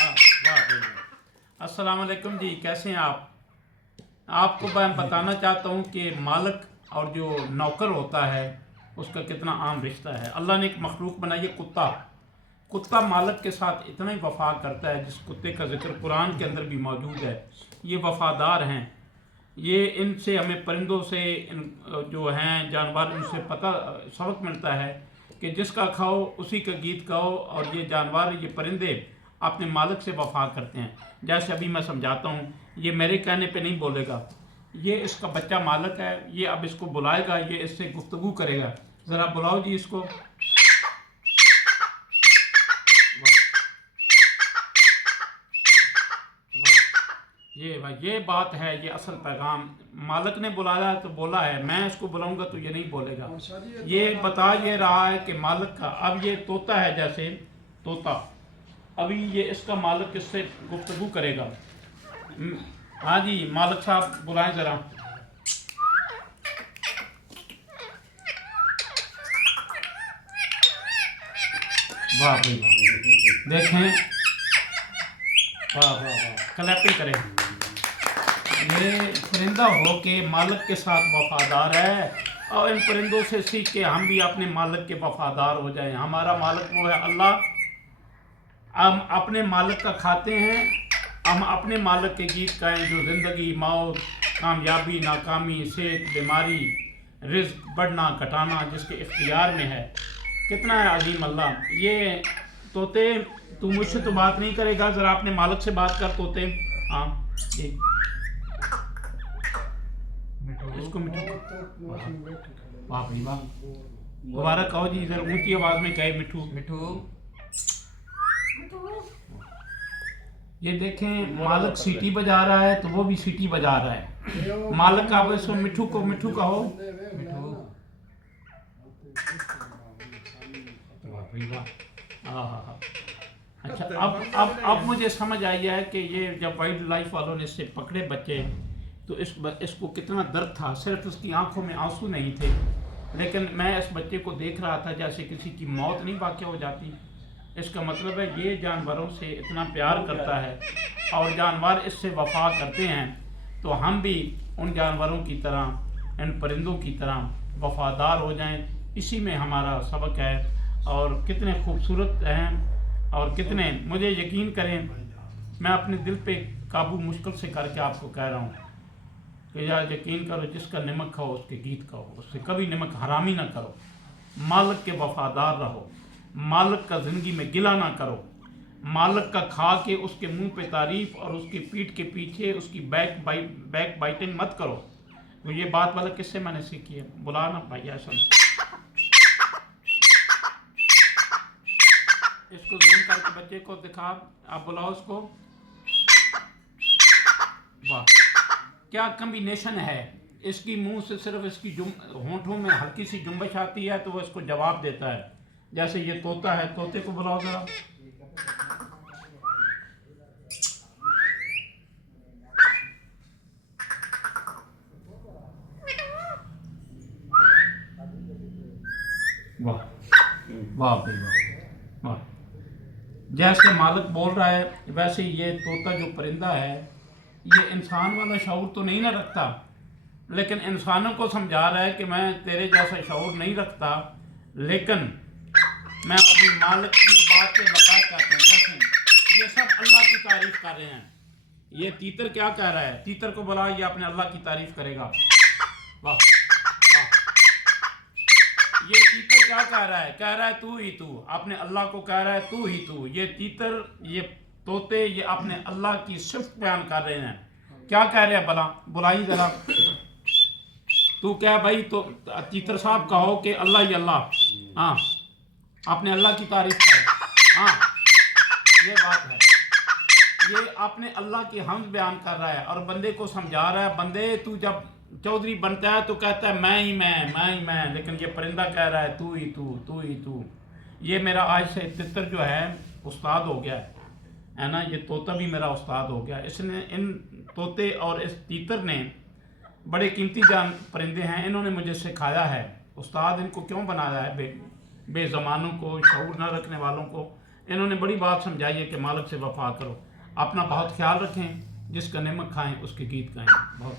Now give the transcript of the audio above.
हाँ, वाह भाई वाह। अस्सलाम वालेकुम जी, कैसे हैं आप? आपको मैं बताना चाहता हूँ कि मालिक और जो नौकर होता है उसका कितना आम रिश्ता है। अल्लाह ने एक मखलूक बनाई है, कुत्ता। कुत्ता मालिक के साथ इतना ही वफा करता है, जिस कुत्ते का जिक्र कुरान के अंदर भी मौजूद है। ये वफादार हैं। ये इनसे हमें परिंदों से जो हैं जानवर, उनसे पता सबक मिलता है कि जिसका खाओ उसी का गीत गाओ। और ये जानवर, ये परिंदे अपने मालिक से वफा करते हैं। जैसे अभी मैं समझाता हूँ, ये मेरे कहने पे नहीं बोलेगा। ये इसका बच्चा मालिक है, ये अब इसको बुलाएगा, ये इससे गुफ्तगू करेगा। ज़रा बुलाओ जी इसको। ये भाई, ये बात है, ये असल पैगाम। मालिक ने बुलाया तो बोला है, मैं इसको बुलाऊंगा तो ये नहीं बोलेगा। ये बता ये रहा है कि मालिक का। अब ये तोता है, जैसे तोता, अभी ये इसका मालिक इससे गुफ्तगू करेगा। हाँ जी, मालिक साहब बुलाएं ज़रा। वाह भाई वाह, देखें, वाह वाह वाह, क्लैपिंग करें। ये परिंदा हो के मालिक के साथ वफादार है, और इन परिंदों से सीख के हम भी अपने मालिक के वफादार हो जाएं। हमारा मालिक वो है अल्लाह। हम अपने मालिक का खाते हैं, हम अपने मालिक के गीत गाएं, जो ज़िंदगी, मौत, कामयाबी, नाकामी, सेहत, बीमारी, रिज्क, बढ़ना घटाना जिसके इख्तियार में है। कितना है अजीम अल्लाह। ये तोते, तू मुझसे तो बात नहीं करेगा, ज़रा अपने मालिक से बात कर तोते। हाँ जी, इसको मिठू। वाह भाई वाह, दोबारा कहो जी, इधर ऊंची आवाज़ में कहे मिठू। मिठू। ये देखें, मालिक सीटी बजा रहा है तो वो भी सीटी बजा रहा है। मालिक आप इसको मिठू को मिठू कहो। मिठू। वाह भाई वाह। हाँ। अच्छा, अब मुझे समझ आई है कि ये जब वाइल्ड लाइफ वालों ने इससे पकड़े बच्चे, तो इसको कितना दर्द था। सिर्फ उसकी आंखों में आंसू नहीं थे, लेकिन मैं इस बच्चे को देख रहा था जैसे किसी की मौत नहीं वाक़या हो जाती। इसका मतलब है ये जानवरों से इतना प्यार करता है और जानवर इससे वफा करते हैं, तो हम भी उन जानवरों की तरह, इन परिंदों की तरह वफादार हो जाएं। इसी में हमारा सबक है। और कितने खूबसूरत हैं, और कितने, मुझे यकीन करें, मैं अपने दिल पे काबू मुश्किल से करके आपको कह रहा हूँ कि यार यकीन करो, जिसका नमक खाओ उसके गीत गाओ, उससे कभी नमक हरामी ना करो। मालिक के वफादार रहो, मालिक का ज़िंदगी में गिला ना करो। मालिक का खा के उसके मुंह पे तारीफ और उसकी पीठ के पीछे उसकी बैक बाइटिंग मत करो। तो ये बात वाला किससे मैंने सीखी है? बुलाना भैया सुन, इसको जूम करके बच्चे को दिखा, आप बुलाओ उसको। वाह, क्या कम्बिनेशन है। इसकी मुंह से सिर्फ इसकी होंठों में हल्की सी जुम्बश आती है तो वो इसको जवाब देता है। जैसे ये तोता है, तोते को बुलाओ जरा। वाह वाह भाई वाह वाह। जैसे मालिक बोल रहा है, वैसे ये तोता जो परिंदा है, ये इंसान वाला शऊर तो नहीं ना रखता, लेकिन इंसानों को समझा रहा है कि मैं तेरे जैसा शऊर नहीं रखता, लेकिन मैं अपनी मालिक की बात पे लबैक कहता हूँ। कैसे? ये सब अल्लाह की तारीफ कर रहे हैं। ये तीतर क्या कह रहा है? तीतर को बोला, ये अपने अल्लाह की तारीफ करेगा। वाह वाह। ये तीतर क्या कह रहा है? कह रहा है तू ही तू, अपने अल्लाह को कह रहा है तू ही तू। ये तीतर, ये तोते, ये अपने अल्लाह की सिफ्त बयान कर रहे हैं। क्या कह रहे हैं? भला बुलाई जरा। तू क्या भाई, तो तीतर साहब कहो कि अल्लाह ही अल्लाह। हाँ, अपने अल्लाह की तारीफ कर। हाँ, ये बात है। ये अपने अल्लाह की हमद बयान कर रहा है और बंदे को समझा रहा है। बंदे, तू जब चौधरी बनता है तो कहता है मैं ही मैं, लेकिन ये परिंदा कह रहा है तू ही तू, तू ही तू। ये मेरा आज से तितर जो है उस्ताद हो गया है ना। ये तोता भी मेरा उस्ताद हो गया। इसने, इन तोते और इस तीतर ने, बड़े कीमती जान परिंदे हैं, इन्होंने मुझे सिखाया है। उस्ताद इनको क्यों बनाया है? बेज़मानों को, शऊर न रखने वालों को इन्होंने बड़ी बात समझाई है कि मालिक से वफा करो, अपना बहुत ख्याल रखें, जिसका नेमत खाएं उसके गीत गाएं। बहुत